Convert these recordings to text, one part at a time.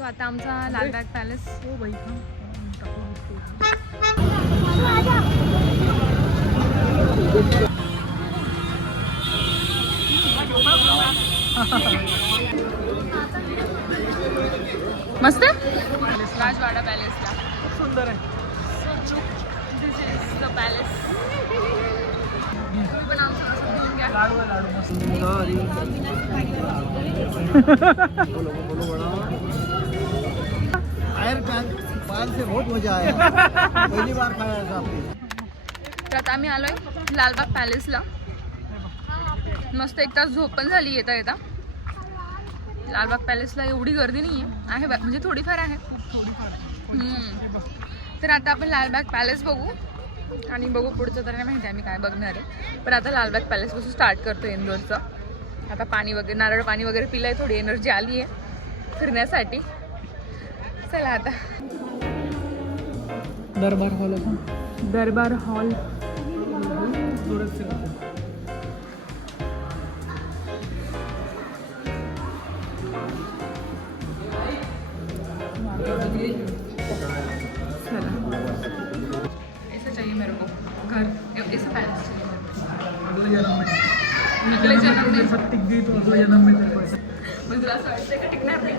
So आता आमचा Lalbaug palace मस्त राजवाडा पॅलेसला सुंदर आहे. दिस इज द पॅलेस. पण आमचं असं घेऊन घ्या. लाडू आहे, लाडू मस्त. पान से बहुत मजा आया. पहली बार खाया था आपने. तर आता आम्ही आलोय लालबाग पॅलेसला. मस्त एक तास झोप पण झाली येता येता. लालबाग पॅलेसला एवढी गर्दी नाही आहे म्हणजे थोडीफार आहे. तर आता आपण लालबाग पॅलेस बघू आणि बघू पुढचं तर नाही माहिती आम्ही काय बघणार आहे. पण आता लालबाग पॅलेसपासून स्टार्ट करतो इंदोरचं. आता पाणी वगैरे नारळ पाणी वगैरे पिलंय, थोडी एनर्जी आली आहे फिरण्यासाठी. चला आता दरबार हॉल आहे. दरबार हॉल. ऐसा चाहिए मेरे को घर, ऐसा पैलेस चाहिए. अगले जन्म में. अगले जन्म में सब टिक गई तो अगले जन्म में तेरे पास मग तुला असं वाटतंय का टिकणार नाही?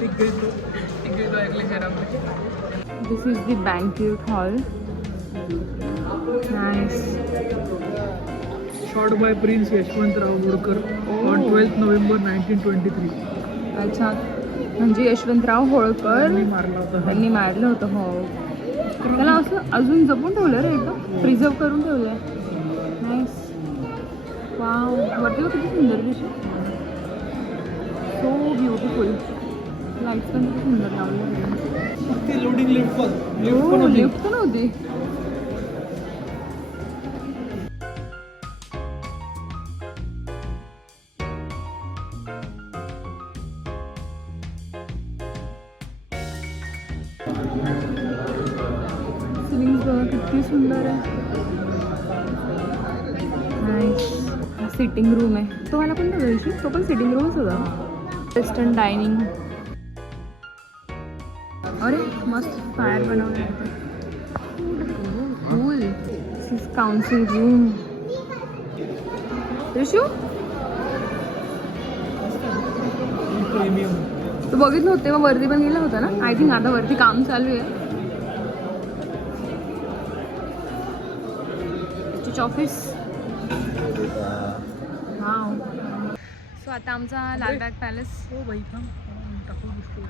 टिक गई तो. टिक गई तो अगले जन्म में. This is the banquet hall. Nice. Shot by prince Yashwantrao Holkar on 12 November 1923. अच्छा, म्हणजे यशवंतराव होळकर त्यांनी मारला होता. त्यांनी मारलं होतं. हो, त्याला असं अजून जपून ठेवलं रे, एकदम प्रिझर्व करून ठेवलं आहे. नाईस. वाव, वरती बघ किती सुंदर दिसतं. So beautiful. लाईट्स पण किती सुंदर लावले. ती लोडिंग लिफ्ट पण लिफ्ट पण होती. सिलिंग बघा किती सुंदर आहे. नाईस. हा सिटिंग रूम आहे. तो मला पण बघायची. तो पण सिटिंग रूमच होता. Western dining. अरे मस्त फायर बनवलं होतं. Cool. This is council room. Rishu premium. तू बघितलं होते मग वरती पण गेला होता ना. आय थिंक आता वरती काम चालू आहे. ऑफिस. वाव. सो आता आमचा लालबाग पॅलेस. हो बाई थांब. टाकू दिसतो.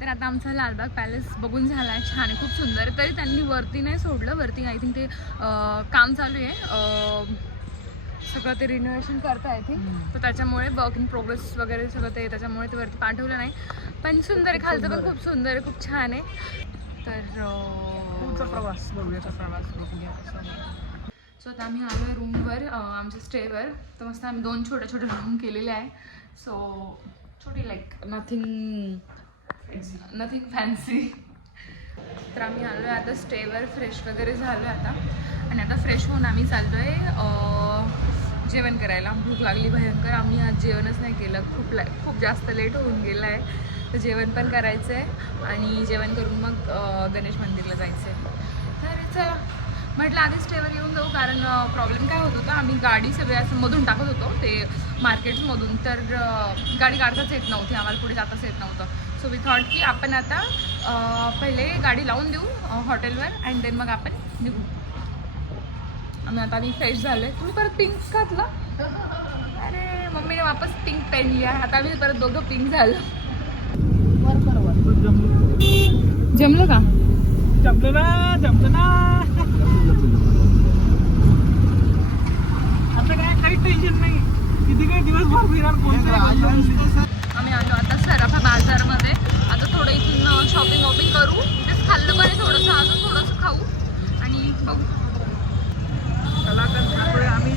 तर आता आमचा लालबाग पॅलेस बघून झाला आहे. छान आहे, खूप सुंदर आहे. तरी त्यांनी वरती नाही सोडलं. वरती आय थिंक ते काम चालू आहे. सगळं ते रिनोव्हेशन करता आय थिंक. तर त्याच्यामुळे वर्क इन प्रोग्रेस वगैरे सगळं ते त्याच्यामुळे ते वरती पाठवलं नाही. पण सुंदर आहे. खालचं पण खूप सुंदर आहे, खूप छान आहे. तर पुढचा प्रवास बघूया. सो आता आम्ही आलो आहे रूमवर, आमच्या स्टेवर. तर मस्त आम्ही 2 छोटे छोटे रूम केलेले आहे. सो छोटी लाईक नथिंग फॅन्सी. तर आम्ही आलो आहे आता स्टेवर. फ्रेश वगैरे झालो आहे आता. आणि आता फ्रेश होऊन आम्ही चाललो आहे जेवण करायला. भूक लागली भयंकर. आम्ही आज जेवणच नाही केलं. खूप जास्त लेट होऊन गेलं आहे. तर जेवण पण करायचं आहे आणि जेवण करून मग गणेश मंदिरला जायचं आहे. तर चला म्हटलं आधी स्टेवर येऊन जाऊ. कारण प्रॉब्लेम काय होत होता, आम्ही गाडी सगळे असं मधून टाकत होतो ते मार्केटमधून. तर गाडी काढताच येत नव्हती आम्हाला, पुढे जाताच येत नव्हतं. सो वी थॉट की आपण आता पहिले गाडी लावून देऊ हॉटेलवर अँड देन मग आपण निघू. आता आम्ही फ्रेश झालो आहे. तुम्ही परत पिंक घातला. अरे मम्मीने वापस पिंक पेन लिहा. आता आम्ही परत दोघं पिंक झालो. जमलं का? जमलं ना. आता काय काही टेन्शन नाही. किती काही दिवसभर फिराल कोणतं. आम्ही आलो आता सराफा बाजारमध्ये. आता थोडं इथून शॉपिंग वॉपिंग करू. तेच खाल्लं पण आहे थोडंसं. अजून थोडंसं खाऊ आणि बघू. कलाकार खातोय आम्ही.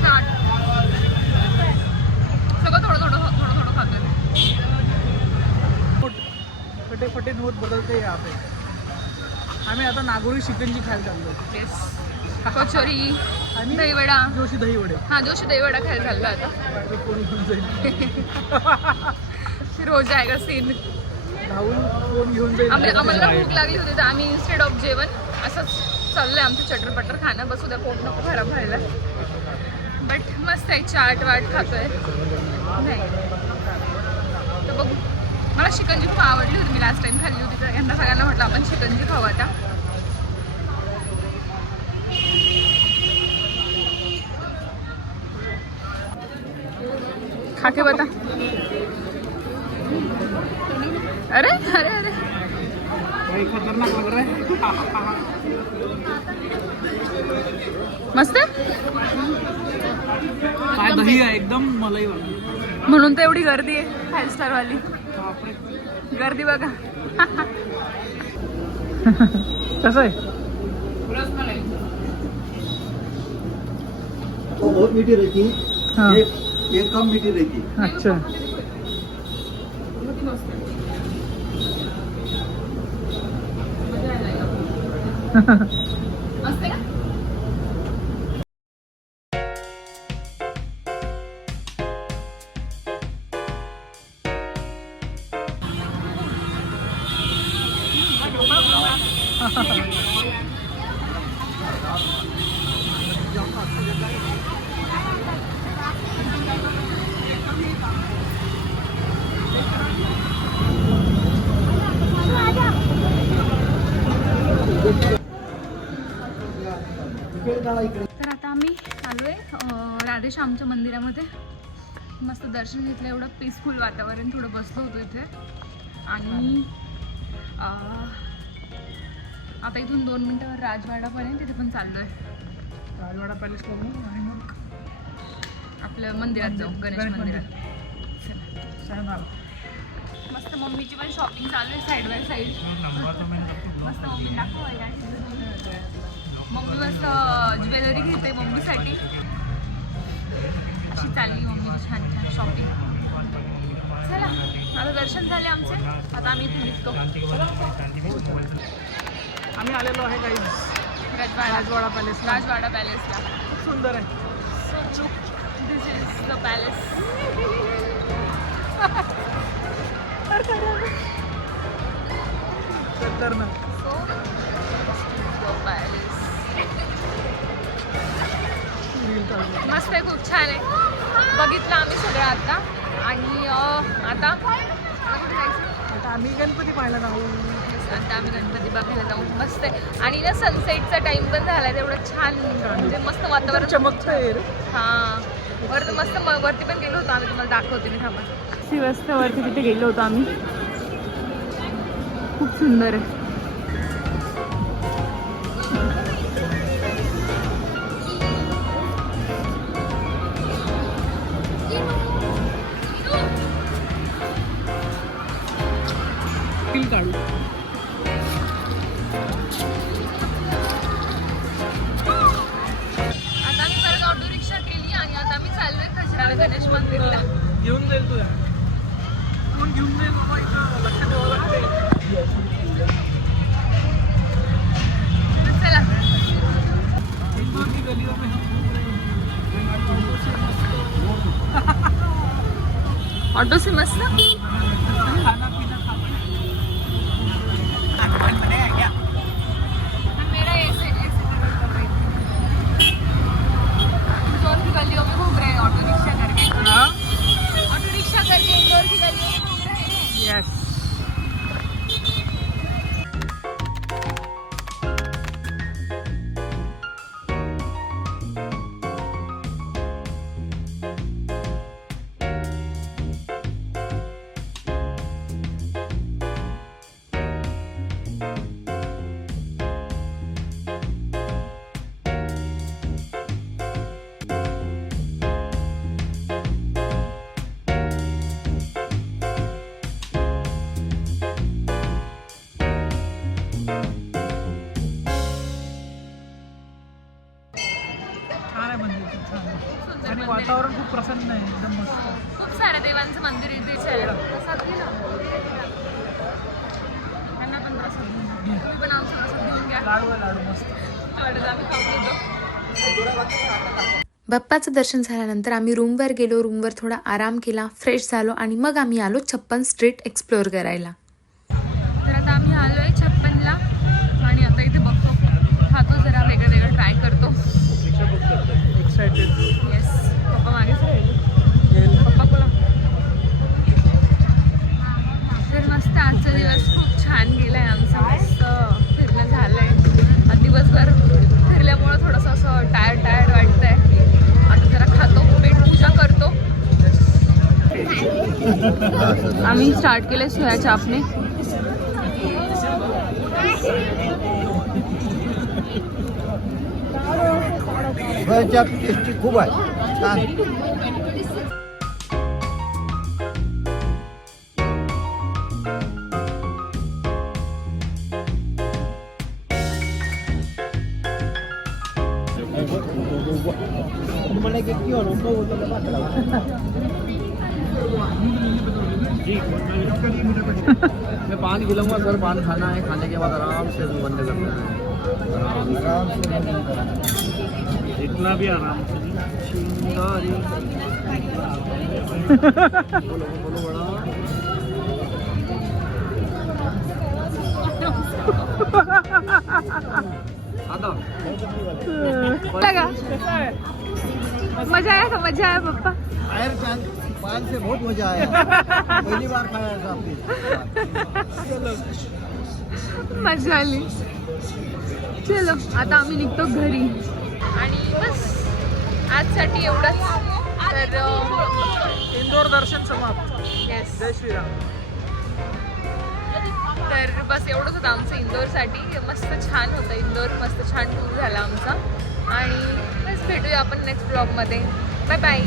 चाट मिलते हैं यहाँ पे. आम्ही आता नागोरी शिकंजी खायला चाललो. येस. कचोरी, आणि दहीवडा. जोशी दही वडे. हा, जोशी दहीवडा खायला चाललो आता. माझं फोन घेऊन जाईल. रोज आहे का सीन. धावून फोन घेऊन जाईल. आम्हाला भूक लागली होती तर आम्ही इन्स्टेड ऑफ जेवण असंच चाललंय आमचं चटरपटर खाणं. बस उद्या पोट नको खराब व्हायला. बट मस्त आहे, चाट वाट खातोय. नाही तर बघू. मला शिकंजी खूप आवडली होती, मी लास्ट टाइम खाल्ली होती तर यांना सगळ्यांना म्हटलं आपण शिकंजी खाऊ आता. खा के बता. अरे अरे अरे भाई खतरनाक लग रहा है. मस्त आहे. काय दही आहे एकदम मलाई वाला. म्हणून तर एवढी गर्दी आहे 5 स्टार वाली. बापरे. गर्दी बघा. कसं आहे. वो बहुत मीठी रहती है. हाँ. ये कम मीठी रहती है. अच्छा. मस्त आहे का? तर आता आम्ही आलोय राधेश्यामच्या मंदिरामध्ये. मस्त दर्शन घेतलं, एवढं पीसफुल वातावरण. थोडं बसलो होतो इथे आणि आता इथून 2 मिनिटावर राजवाडा पण आहे, तिथे पण चाललोय. राजवाडा पॅलेस बघू आणि मग आपलं मंदिरात जाऊ, गणेश मंदिरात. सांगणार. मस्त मम्मीची पण शॉपिंग चालू आहे साईड बाय साईड. मस्त मम्मी दाखव या. मम्मी मस्त ज्वेलरी घेते मम्मीसाठी. अशी चालली मम्मीची छान छान शॉपिंग. चला आता दर्शन झाले आमचे, आता आम्ही इथे निघतो. आम्ही आलेलो आहे काही राजवाडा पॅलेस. राजवाडा पॅलेसला. खूप सुंदर आहे. दिस इज द पॅलेस. खतरनाक. मस्त आहे, खूप छान आहे. बघितलं आम्ही सगळं आता. आणि आता कुठे जायचं? आता आम्ही गणपती पाहायला जाऊ. आता आम्ही गणपती बघायला जाऊ. मस्त आहे. आणि ना सनसेटचा टाइम पण झाला, तेवढं छान म्हणजे मस्त वातावरण चमकतंय. हां, वरती मस्त वरती पण गेलो होतो आम्ही, तुम्हाला दाखवते मी. थांबा. वरती तिथे गेलो होतो आम्ही. खूप सुंदर आहे. काढू. आता आम्ही परत ऑटो रिक्षा केली आणि आता आम्ही चाललोय खजराला गणेश मंदिरला. घेऊन जाईल तुला. कोण घेऊन जाईल बाबा, इथं लक्ष द्यावं लागते. चला. इंदौर की गलियों में ऑटो से मस्त. खाना पीना मेरा ऐसे इंदौर की गलियों में घूम रहे हैं ऑटो रिक्शा करके. ऑटो रिक्शा करके इंदौर की गलियों में घूम रहे हैं. यस. आणि वातावरण खूप प्रसन्न आहे, एकदम मस्त. खूप साऱ्या देवांचं मंदिर इथे त्यांना पण आमचं प्रसाद तुम्ही पण आमचा प्रसाद घेऊन घ्या. लाडू आहे, लाडू मस्त. थोडं आम्ही खाऊन घेतो. बाप्पाचं दर्शन झाल्यानंतर आम्ही रूमवर गेलो. रूमवर थोडा आराम केला, फ्रेश झालो आणि मग आम्ही आलो 56 स्ट्रीट एक्सप्लोअर करायला. तर आता आम्ही आलो आहे 56ला आणि आता इथे बघतो, खातो, जरा वेगळं वेगळं ट्राय करतो. एक्साइटेड. येस, पप्पा मागेच राहिले. पप्पा बोला. तर मस्त आजचा दिवस खूप छान गेला आहे आमचा. मस्त फिरणं झालं आहे. दिवसभर फिरल्यामुळं थोडंसं असं टायर्ड वाटतंय. आता जरा खातो, पेट पूजा करतो. आम्ही स्टार्ट केले सोया चापने. सोयाच्या टेस्टी खूप आहे, छान. मैं पान खिलाऊंगा सर, पान खाना है, खाने के बाद आराम से बंद करना है, आराम से, इतना भी आराम से चिंगारी. बोलो बोलो बड़ा. आता लगा मजा आया का? मजा आया पप्पा? फायर पान से बहुत मजा आया. पहली बार खाया था आपने. मजा आली. चलो आता आम्ही निघतो घरी आणि बस आजसाठी एवढंच. तर इंदोर दर्शन समाप्त. येस, जय श्रीराम. तर बस एवढंच होतं आमचं इंदोरसाठी. मस्त छान होतं इंदोर, मस्त छान टूर झाला आमचा. आणि बस भेटूया आपण नेक्स्ट ब्लॉगमध्ये. Bye bye.